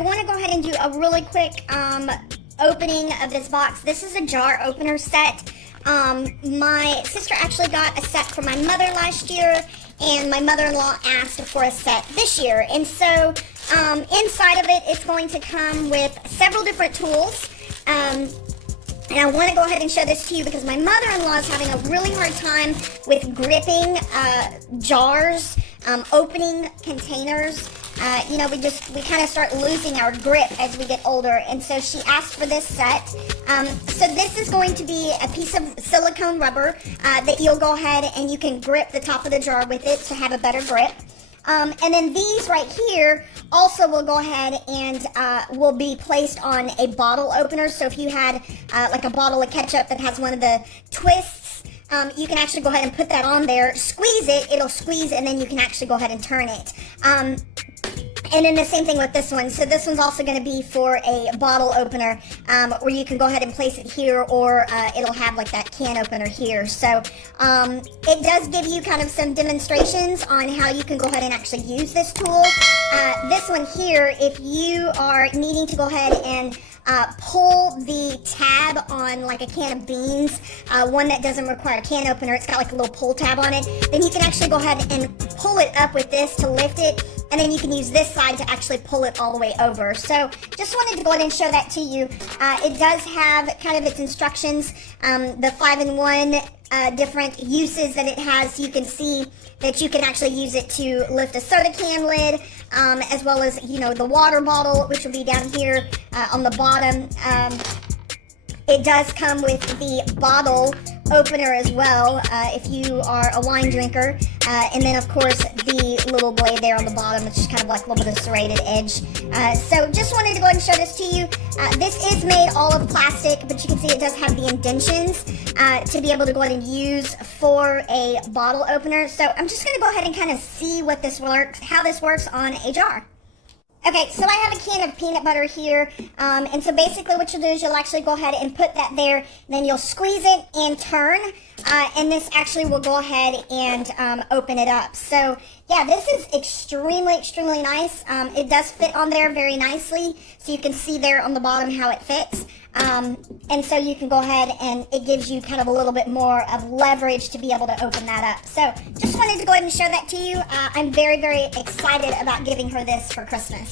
I want to go ahead and do a really quick opening of this box. This is a jar opener set. My sister actually got a set for my mother last year, and my mother-in-law asked for a set this year. And so inside of it, it's going to come with several different tools. And I want to go ahead and show this to you because my mother-in-law is having a really hard time with gripping jars, opening containers. You know, we kind of start losing our grip as we get older, and so she asked for this set. So this is going to be a piece of silicone rubber that you'll go ahead and you can grip the top of the jar with it to have a better grip. And then these right here also will go ahead and will be placed on a bottle opener. So if you had like a bottle of ketchup that has one of the twists, you can actually go ahead and put that on there, squeeze it, it'll squeeze, and then you can actually go ahead and turn it. And then the same thing with this one. So this one's also going to be for a bottle opener, where you can go ahead and place it here, or it'll have like that can opener here. So it does give you kind of some demonstrations on how you can go ahead and actually use this tool. This one here, if you are needing to go ahead and pull the tab on like a can of beans, one that doesn't require a can opener, it's got like a little pull tab on it, then you can actually go ahead and pull it up with this to lift it, and then you can use this side to actually pull it all the way over. So just wanted to go ahead and show that to you. It does have kind of its instructions, the 5-in-1 different uses that it has. You can see that you can actually use it to lift a soda can lid, as well as, you know, the water bottle, which will be down here on the bottom. It does come with the bottle opener as well, if you are a wine drinker, and then of course the little blade there on the bottom, which is kind of like a little bit of serrated edge. So just wanted to go ahead and show this to you. This is made all of plastic, but you can see it does have the indentions to be able to go ahead and use for a bottle opener. So I'm just going to go ahead and kind of see what this works, how this works on a jar. Okay, so I have a can of peanut butter here, and so basically what you'll do is you'll actually go ahead and put that there, then you'll squeeze it and turn, and this actually will go ahead and open it up. So yeah, this is extremely, extremely nice. It does fit on there very nicely, so you can see there on the bottom how it fits. And so you can go ahead and it gives you kind of a little bit more of leverage to be able to open that up. So just wanted to go ahead and show that to you. I'm very, very excited about giving her this for Christmas.